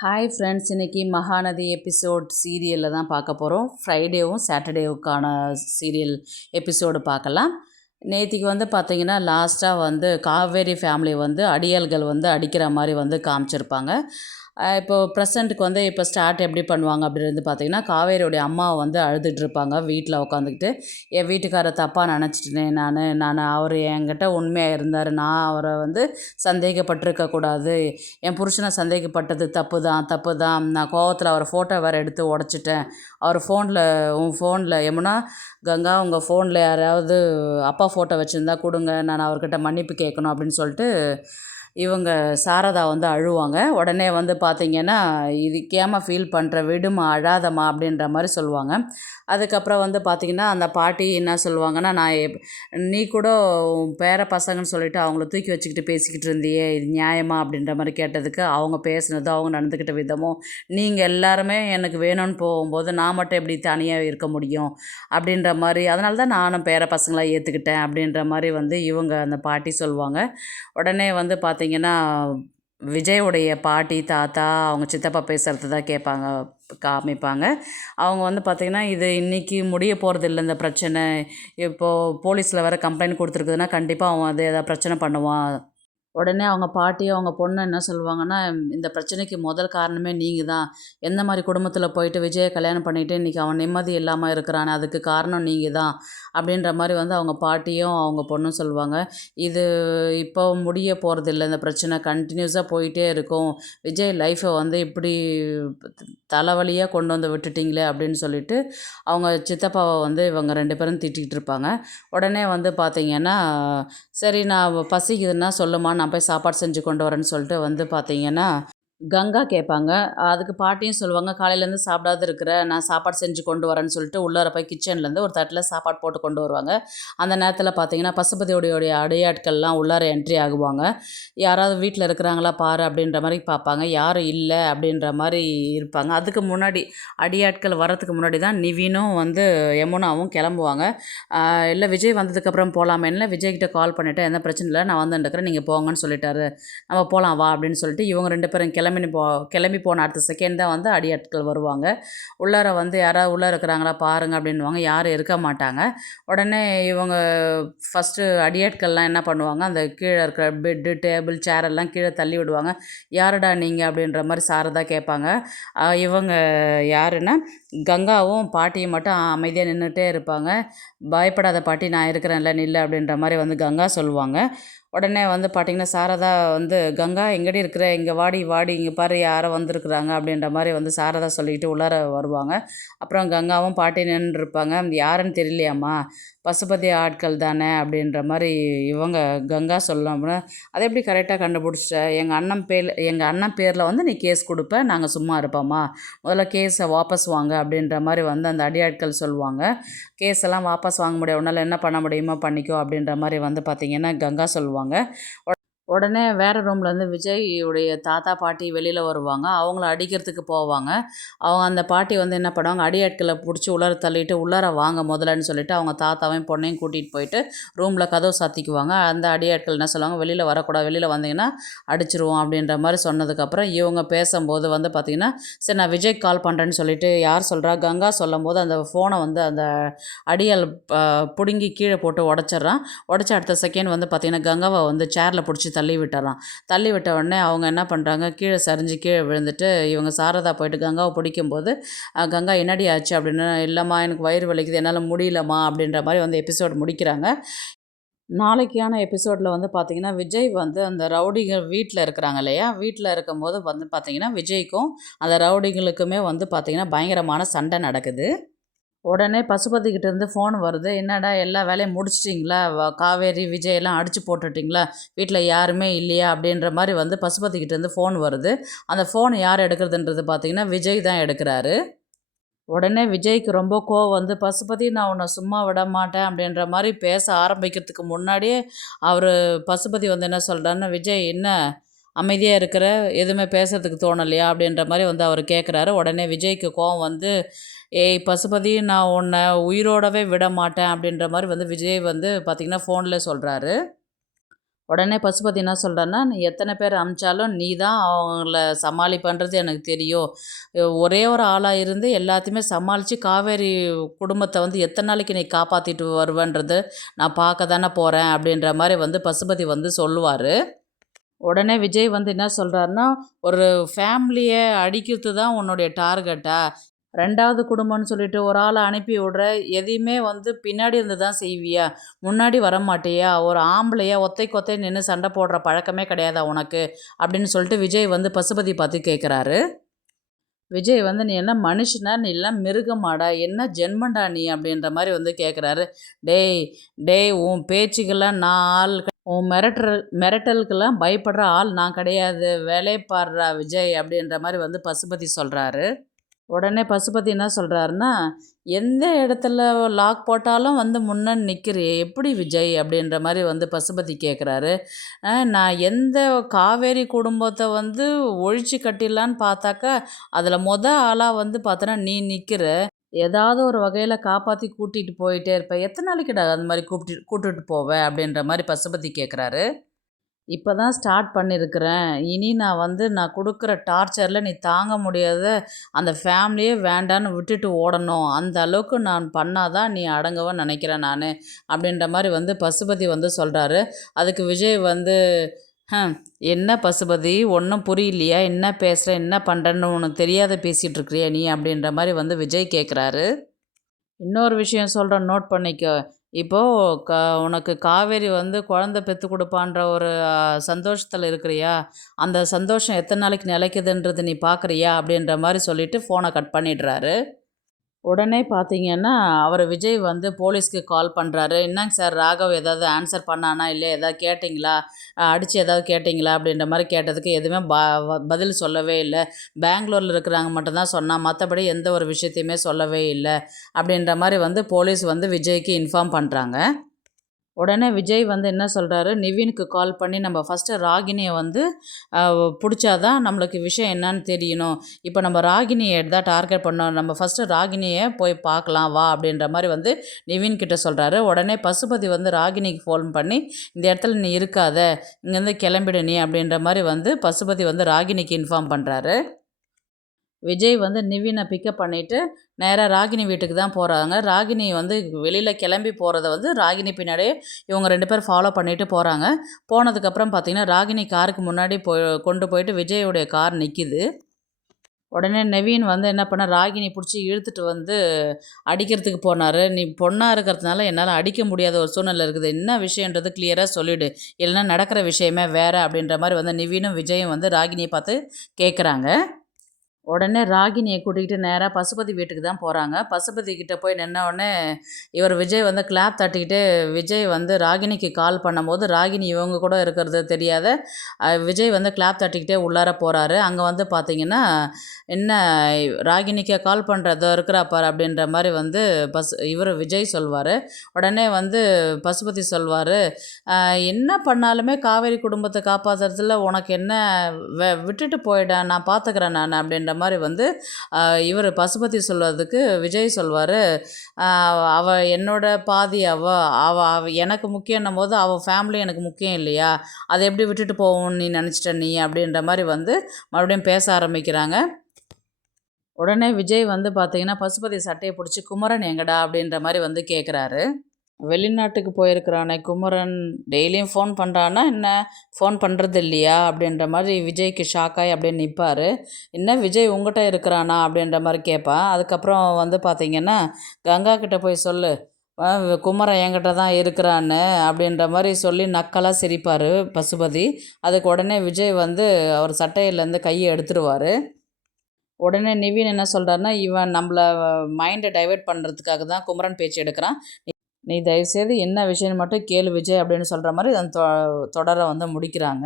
Hi friends, இன்றைக்கி Mahanadi episode சீரியலில் தான் பார்க்க போகிறோம். ஃப்ரைடேவும் சாட்டர்டேவுக்கான சீரியல் எபிசோடு பார்க்கலாம். நேற்றுக்கு பார்த்திங்கன்னா லாஸ்ட்டாக காவேரி ஃபேமிலி அடியாள்கள் அடிக்கிற மாதிரி காமிச்சிருப்பாங்க. இப்போது ப்ரெசண்ட்டுக்கு இப்போ ஸ்டார்ட் எப்படி பண்ணுவாங்க அப்படின்னு பார்த்திங்கன்னா, காவேரியோடைய அம்மா அழுதுகிட்ருப்பாங்க வீட்டில் உட்காந்துக்கிட்டு. என் வீட்டுக்காரை தப்பாக நினச்சிட்டேனே நான் அவர் என்கிட்ட உண்மையாக இருந்தார், நான் அவரை சந்தேகப்பட்டிருக்கக்கூடாது, என் புருஷனை சந்தேகப்பட்டது தப்பு தான், நான் கோவத்தில் அவர் ஃபோட்டோ வேறு எடுத்து உடச்சிட்டேன், அவர் ஃபோனில் உன் ஃபோனில் யமுனா கங்கா உங்கள் ஃபோனில் யாராவது அப்பா ஃபோட்டோ வச்சுருந்தா கொடுங்க, நான் அவர்கிட்ட மன்னிப்பு கேட்கணும் அப்படின்னு சொல்லிட்டு இவங்க சாரதா அழுவாங்க. உடனே பார்த்திங்கன்னா, இதுக்கேமா ஃபீல் பண்ணுற, விடுமா அழாதம்மா அப்படின்ற மாதிரி சொல்லுவாங்க. அதுக்கப்புறம் பார்த்திங்கன்னா அந்த பாட்டி என்ன சொல்லுவாங்கன்னா, நீ கூட பேர பசங்கன்னு சொல்லிவிட்டு அவங்கள தூக்கி வச்சுக்கிட்டு பேசிக்கிட்டு இருந்தியே, இது நியாயமா அப்படின்ற மாதிரி கேட்டதுக்கு, அவங்க பேசுனதும் அவங்க நடந்துக்கிட்ட விதமும், நீங்கள் எல்லாருமே எனக்கு வேணும்னு போகும்போது நான் மட்டும் எப்படி தனியாக இருக்க முடியும் அப்படின்ற மாதிரி, அதனால தான் நானும் பேர பசங்களாக ஏற்றுக்கிட்டேன் அப்படின்ற மாதிரி இவங்க அந்த பாட்டி சொல்லுவாங்க. உடனே பார்த்திங்கன்னா விஜயோடைய பாட்டி தாத்தா அவங்க சித்தப்பா பேசுகிறது தான் காமிப்பாங்க. அவங்க பார்த்திங்கன்னா, இது இன்றைக்கி முடிய போகிறதில்ல இந்த பிரச்சனை, இப்போது போலீஸில் வேறு கம்ப்ளைண்ட் கொடுத்துருக்குதுன்னா கண்டிப்பாக அவன் ஏதாவது பிரச்சனை பண்ணுவான். உடனே அவங்க பாட்டியும் அவங்க பொண்ணு என்ன சொல்லுவாங்கன்னா, இந்த பிரச்சனைக்கு முதல் காரணமே நீங்கள் தான், எந்த மாதிரி குடும்பத்தில் போயிட்டு விஜயை கல்யாணம் பண்ணிவிட்டு இன்றைக்கி அவன் நிம்மதி இல்லாமல் இருக்கிறானே அதுக்கு காரணம் நீங்கள் தான் அப்படின்ற மாதிரி அவங்க பாட்டியும் அவங்க பொண்ணும் சொல்லுவாங்க. இது இப்போ முடிய போகிறதில்ல, இந்த பிரச்சனை கண்டினியூஸாக போயிட்டே இருக்கும், விஜய் லைஃப்பை இப்படி தலைவலியாக கொண்டு விட்டுட்டிங்களே அப்படின்னு சொல்லிட்டு அவங்க சித்தப்பாவை இவங்க 2 பேரும் திட்டிகிட்டு இருப்பாங்க. உடனே பார்த்திங்கன்னா, சரி நான் பசிக்குதுன்னா சொல்லுமா, நான் போய் சாப்பாடு செஞ்சு கொண்டு வரேன்னு சொல்லிட்டு பார்த்திங்கன்னா கங்கா கேட்பாங்க. அதுக்கு பாட்டியும் சொல்லுவாங்க, காலையிலேருந்து சாப்பிடாத இருக்கிற, நான் சாப்பாடு செஞ்சு கொண்டு வரேன்னு சொல்லிட்டு உள்ளார போய் கிச்சன்லேருந்து ஒரு தட்டில் சாப்பாடு போட்டு கொண்டு வருவாங்க. அந்த நேரத்தில் பார்த்திங்கன்னா பசுபதியோடைய அடியாட்கள்லாம் உள்ளார என்ட்ரி ஆகுவாங்க. யாராவது வீட்டில் இருக்கிறாங்களா பாரு அப்படின்ற மாதிரி பார்ப்பாங்க. யாரும் இல்லை அப்படின்ற மாதிரி இருப்பாங்க. அதுக்கு முன்னாடி அடியாட்கள் வரத்துக்கு முன்னாடி தான் நிவினும் யமுனாவும் கிளம்புவாங்க. இல்லை விஜய் வந்ததுக்கப்புறம் போகலாமே, இல்லை விஜய்கிட்ட கால் பண்ணிவிட்டு எந்த பிரச்சனை இல்லை, நான் வந்துட்டுருக்கிறேன், நீங்கள் போங்கன்னு சொல்லிட்டாரு, நம்ம போகலாம் வா அப்படின்னு சொல்லிட்டு இவங்க 2 பேரும் கிளம்பி போன அடுத்த செகண்ட் தான் அடியாட்கள் வருவாங்க. உள்ளார யாராவது உள்ளே இருக்கிறாங்களா பாருங்கள் அப்படின்வாங்க. யாரும் இருக்க மாட்டாங்க. உடனே இவங்க ஃபஸ்ட்டு அடியாட்கள்லாம் என்ன பண்ணுவாங்க, அந்த கீழே இருக்கிற பெட்டு டேபிள் சேரெல்லாம் கீழே தள்ளி விடுவாங்க. யாருடா நீங்கள் அப்படின்ற மாதிரி சாரதா கேட்பாங்க. இவங்க யாருன்னா கங்காவும் பாட்டியும் மட்டும் அமைதியாக நின்றுட்டே இருப்பாங்க. பயப்படாத பாட்டி, நான் இருக்கிறேன்ல நில்லு அப்படின்ற மாதிரி கங்கா சொல்லுவாங்க. உடனே பார்த்திங்கன்னா சாரதா கங்கா எங்கடி இருக்கிற, இங்கே வாடி வாடி, இங்கே பாரு யாரோ வந்திருக்குறாங்க அப்படின்ற மாதிரி சாரதா சொல்லிக்கிட்டு உள்ளார வருவாங்க. அப்புறம் கங்காவும் பாட்டி நின்றுருப்பாங்க. யாருன்னு தெரியலையாம்மா, பசுபதி ஆட்கள் தானே அப்படின்ற மாதிரி இவங்க கங்கா சொல்லணும்னா, அதை எப்படி கரெக்டாக கண்டுபிடிச்சிட்ட, எங்கள் அண்ணன் பேரில் நீ கேஸ் கொடுப்ப, நாங்கள் சும்மா இருப்போம்மா, முதல்ல கேஸை வாபஸ் வாங்க அப்படின்ற மாதிரி அந்த அடியாட்கள் சொல்லுவாங்க. கேஸெல்லாம் வாபஸ் வாங்க முடியாது, உன்னால் என்ன பண்ண முடியுமோ பண்ணிக்கோ அப்படின்ற மாதிரி பார்த்திங்கன்னா கங்கா சொல்லுவாங்க. உடனே வேறு ரூம்லேருந்து விஜய்யுடைய தாத்தா பாட்டி வெளியில் வருவாங்க. அவங்கள அடிக்கிறதுக்கு போவாங்க. அவங்க அந்த பாட்டி என்ன பண்ணுவாங்க, அடியாட்களை பிடிச்சி உள்ளார தள்ளிட்டு உள்ளார வாங்க முதல்லன்னு சொல்லிட்டு அவங்க தாத்தாவையும் பொண்ணையும் கூட்டிகிட்டு போயிட்டு ரூமில் கதவு சாத்திக்குவாங்க. அந்த அடியாட்கள் என்ன சொல்லுவாங்க, வெளியில் வரக்கூடாது, வெளியில் வந்தீங்கன்னா அடிச்சிருவோம் அப்படின்ற மாதிரி சொன்னதுக்கப்புறம் இவங்க பேசும்போது பார்த்திங்கன்னா, சரி நான் விஜய் கால் பண்ணுறேன்னு சொல்லிட்டு யார் சொல்கிறா, கங்கா சொல்லும் போது அந்த ஃபோனை அந்த அடியால் பிடுங்கி கீழே போட்டு உடச்சிட்றான். உடச்சி அடுத்த செகண்ட் பார்த்திங்கன்னா கங்காவை சேரில் பிடிச்சி தள்ளி விட்டுறான். தள்ளி விட்ட உடனே அவங்க என்ன பண்ணுறாங்க, கீழே சரிஞ்சு கீழே விழுந்துட்டு இவங்க சாரதா போயிட்டு கங்காவை பிடிக்கும்போது, கங்கா என்னடி ஆச்சு அப்படின்னு, இல்லைம்மா எனக்கு வயிறு வலிக்குது, என்னால் முடியலம்மா அப்படின்ற மாதிரி எபிசோட் முடிக்கிறாங்க. நாளைக்கான எபிசோடில் பார்த்திங்கன்னா விஜய் அந்த ரவுடிகள் வீட்டில் இருக்கிறாங்க இல்லையா, வீட்டில் இருக்கும்போது பார்த்திங்கன்னா விஜய்க்கும் அந்த ரவுடிகளுக்குமே பார்த்திங்கன்னா பயங்கரமான சண்டை நடக்குது. உடனே பசுபதிக்கிட்ட இருந்து ஃபோன் வருது, என்னடா எல்லா வேலையும் முடிச்சிட்டிங்களா, காவேரி விஜயெல்லாம் அடித்து போட்டுட்டிங்களா, வீட்டில் யாருமே இல்லையா அப்படின்ற மாதிரி பசுபதிக்கிட்டேருந்து ஃபோன் வருது. அந்த ஃபோன் யார் எடுக்கிறதுன்றது பார்த்திங்கன்னா விஜய் தான் எடுக்கிறாரு. உடனே விஜய்க்கு ரொம்ப கோவம் பசுபதி நான் உன்னை சும்மா விட மாட்டேன் அப்படின்ற மாதிரி பேச ஆரம்பிக்கிறதுக்கு முன்னாடியே அவர் பசுபதி என்ன சொல்கிறாருன்னா, விஜய் என்ன அமைதியாக இருக்கிற, எதுவுமே பேசுகிறதுக்கு தோணலையா அப்படின்ற மாதிரி அவர் கேட்குறாரு. உடனே விஜய்க்கு கோவம் ஏய் பசுபதி, நான் உன்னை உயிரோடவே விட மாட்டேன் அப்படின்ற மாதிரி விஜய் பார்த்திங்கன்னா ஃபோனில் சொல்கிறாரு. உடனே பசுபதி என்ன சொல்கிறான்னா, நீ எத்தனை பேர் அனுப்பிச்சாலும் நீ தான் அவங்கள சமாளிப்பன்றது எனக்கு தெரியும். ஒரே ஒரு ஆளாக இருந்து எல்லாத்தையுமே சமாளித்து காவேரி குடும்பத்தை வந்து எத்தனை நாளைக்கு நீ காப்பாற்றிட்டு வருவேன்றது நான் பார்க்க தானே போகிறேன் அப்படின்ற மாதிரி வந்து பசுபதி வந்து சொல்லுவார். உடனே விஜய் வந்து என்ன சொல்கிறாருன்னா, ஒரு ஃபேமிலியை அடிக்கிறது தான் உன்னுடைய டார்கெட்டா? 2வது குடும்பம்னு சொல்லிட்டு ஒரு ஆள அனுப்பி விடுற, எதையுமே வந்து பின்னாடி இருந்து தான் செய்வியா? முன்னாடி வரமாட்டியா? ஒரு ஆம்பளையா ஒத்தைக்கு ஒத்தை நின்னு சண்டை போடுற பழக்கமே கிடையாதா உனக்கு? அப்படின்னு சொல்லிட்டு விஜய் வந்து பசுபதி பார்த்து கேட்குறாரு. விஜய் வந்து, "நீ என்ன மனுஷனா? நீ எல்லாம் மிருகமாடா? என்ன ஜென்மண்டா நீ?" அப்படின்ற மாரி வந்து கேட்குறாரு. "டேய் டேய் உன் பேச்சுக்கெல்லாம் நான் ஆள் உன் மிரட்டலுக்கெல்லாம் பயப்படுற ஆள் நான் கிடையாது. வேலைய பார்றா விஜய்" அப்படின்ற மாரி வந்து பசுபதி சொல்றாரு. உடனே பசுபதி என்ன சொல்கிறாருன்னா, எந்த இடத்துல லாக் போட்டாலும் வந்து முன்ன நிற்கிறியே எப்படி விஜய்? அப்படின்ற மாதிரி வந்து பசுபதி கேட்குறாரு. நான் எந்த காவேரி குடும்பத்தை வந்து ஒழிச்சு கட்டிடலான்னு பார்த்தாக்கா, அதில் ஆளாக வந்து பார்த்தோன்னா நீ நிற்கிற. ஏதாவது ஒரு வகையில் காப்பாற்றி கூட்டிகிட்டு போயிட்டே இருப்ப. எத்தனை நாளைக்குடா அந்த மாதிரி கூட்டிட்டு போவ? அப்படின்ற மாதிரி பசுபதி கேட்குறாரு. இப்போ தான் ஸ்டார்ட் பண்ணியிருக்கிறேன். இனி நான் குடுக்குற டார்ச்சரில் நீ தாங்க முடியாத அந்த ஃபேமிலியே வேண்டான்னு விட்டுட்டு ஓடணும். அந்த அளவுக்கு நான் பண்ணா தான் நீ அடங்குவன்னு நினைக்கிறேன் நானு. அப்படின்ற மாரி வந்து பசுபதி வந்து சொல்றாரு. அதுக்கு விஜய் வந்து, என்ன பசுபதி ஒன்றும் புரியலையா? என்ன பேசுற? என்ன பண்ணுறன்னு உனக்கு தெரியாத பேசிகிட்டு இருக்கிறியா நீ?" அப்படின்ற மாரி வந்து விஜய் கேட்குறாரு. இன்னொரு விஷயம் சொல்கிறேன் நோட் பண்ணிக்கோ. இப்போது உனக்கு காவேரி வந்து குழந்த பெற்று கொடுப்பான்ற ஒரு சந்தோஷத்தில் இருக்கிறியா? அந்த சந்தோஷம் எத்தனை நாளைக்கு நிலைக்குதுன்றது நீ பார்க்குறியா? அப்படின்ற மாதிரி சொல்லிவிட்டு ஃபோனை கட் பண்ணிடுறாரு. உடனே பார்த்தீங்கன்னா, அவர் விஜய் வந்து போலீஸ்க்கு கால் பண்ணுறாரு. "என்னங்க சார் ராகவ் ஏதாவது ஆன்சர் பண்ணானா? இல்லை ஏதாவது கேட்டிங்களா? அடித்து ஏதாவது கேட்டிங்களா?" அப்படின்ற மாதிரி கேட்டதுக்கு எதுவுமே பதில் சொல்லவே இல்லை. பெங்களூரில் இருக்கிறாங்க மட்டும் தான் சொன்னான். மற்றபடி எந்த ஒரு விஷயத்தையுமே சொல்லவே இல்லை. அப்படின்ற மாதிரி வந்து போலீஸ் வந்து விஜய்க்கு இன்ஃபார்ம் பண்ணுறாங்க. உடனே விஜய் வந்து என்ன சொல்கிறாரு, நிவினுக்கு கால் பண்ணி நம்ம ஃபஸ்ட்டு ராகினியை வந்து பிடிச்சா தான் நம்மளுக்கு விஷயம் என்னான்னு தெரியணும். இப்போ நம்ம ராகினியை தான் டார்கெட் பண்ணோம். நம்ம ஃபஸ்ட்டு ராகினியை போய் பார்க்கலாம் வா அப்படின்ற மாதிரி வந்து நிவின் கிட்ட சொல்கிறாரு. உடனே பசுபதி வந்து ராகினிக்கு ஃபோன் பண்ணி, இந்த இடத்துல நீ இருக்காத, இங்கேருந்து கிளம்பிடு நீ அப்படின்ற மாதிரி வந்து பசுபதி வந்து ராகினிக்கு இன்ஃபார்ம் பண்ணுறாரு. விஜய் வந்து நிவினை பிக்கப் பண்ணிவிட்டு நேராக ராகினி வீட்டுக்கு தான் போகிறாங்க. ராகினி வந்து வெளியில் கிளம்பி போகிறத வந்து ராகினி பின்னாடியே இவங்க 2 பேர் ஃபாலோ பண்ணிட்டு போகிறாங்க. போனதுக்கப்புறம் பார்த்திங்கன்னா, ராகினி காருக்கு முன்னாடி கொண்டு போயிட்டு விஜயோடைய கார் நிற்கிது. உடனே நவீன் வந்து என்ன பண்ண, ராகினி பிடிச்சி இழுத்துட்டு வந்து அடிக்கிறதுக்கு போனார். "நீ பொண்ணாக இருக்கிறதுனால என்னால் அடிக்க முடியாத ஒரு சூழ்நிலை இருக்குது. என்ன விஷயன்றது கிளியராக சொல்லிவிடு, இல்லைன்னா நடக்கிற விஷயமே வேறு" அப்படின்ற மாதிரி வந்து நிவினும் விஜயும் வந்து ராகினியை பார்த்து கேட்குறாங்க. உடனே ராகினியை கூட்டிகிட்டு நேராக பசுபதி வீட்டுக்கு தான் போகிறாங்க. பசுபதி கிட்ட போய் நின்ன உடனே இவர் விஜய் வந்து கிளாப் தட்டிக்கிட்டு விஜய் வந்து ராகினிக்கு கால் பண்ணும்போது ராகினி இவங்க கூட இருக்கிறது தெரியாத விஜய் வந்து கிளாப் தட்டிக்கிட்டே உள்ளார போகிறாரு. அங்கே வந்து பார்த்திங்கன்னா, "என்ன ராகினிக்கு கால் பண்ணுறதோ இருக்கிறா பார்" அப்படின்ற மாதிரி வந்து இவர் விஜய் சொல்வார். உடனே வந்து பசுபதி சொல்வார், "என்ன பண்ணாலுமே காவேரி குடும்பத்தை காப்பாற்றுறதுல உனக்கு என்ன, விட்டுட்டு போயிடா, நான் பார்த்துக்கிறேன் நான்" அப்படின்ற மாதிரி வந்து இவர் பசுபதி சொல்வதுக்கு விஜய் சொல்வார், "அவ என்னோட பாதி, அவ எனக்கு முக்கியன்னும் போது அவள் ஃபேமிலி எனக்கு முக்கியம் இல்லையா? அதை எப்படி விட்டுட்டு போவோம்னு நீ நினச்சிட்ட நீ?" அப்படின்ற மாதிரி வந்து மறுபடியும் பேச ஆரம்பிக்கிறாங்க. உடனே விஜய் வந்து பார்த்திங்கன்னா, பசுபதி சட்டையை பிடிச்சி, "குமரன் எங்கடா?" அப்படின்ற மாதிரி வந்து கேட்குறாரு. "வெளிநாட்டுக்கு போயிருக்கிறானே குமரன், டெய்லியும் ஃபோன் பண்ணுறான்னா என்ன, ஃபோன் பண்ணுறது இல்லையா?" அப்படின்ற மாதிரி விஜய்க்கு ஷாக்காகி அப்படியே நிற்பார். "என்ன விஜய் உங்கள்கிட்ட இருக்கிறானா?" அப்படின்ற மாதிரி கேட்பான். அதுக்கப்புறம் வந்து பார்த்திங்கன்னா, "கங்கா கிட்ட போய் சொல்லு, குமரன் என்கிட்ட தான் இருக்கிறான்னு" அப்படின்ற மாதிரி சொல்லி நக்கலாக சிரிப்பார் பசுபதி. அதுக்கு உடனே விஜய் வந்து அவர் சட்டையிலேருந்து கையை எடுத்துருவார். உடனே நிவின் என்ன சொல்கிறாருன்னா, "இவன் நம்மள மைண்டை டைவர்ட் பண்ணுறதுக்காக தான் குமரன் பேச்சு எடுக்கிறான். நீ தயவுசெய்து என்ன விஷயம்னு மட்டும் கேளு விஜய்" அப்படின்னு சொல்கிற மாதிரி அந்த தொடரை வந்து முடிக்கிறாங்க.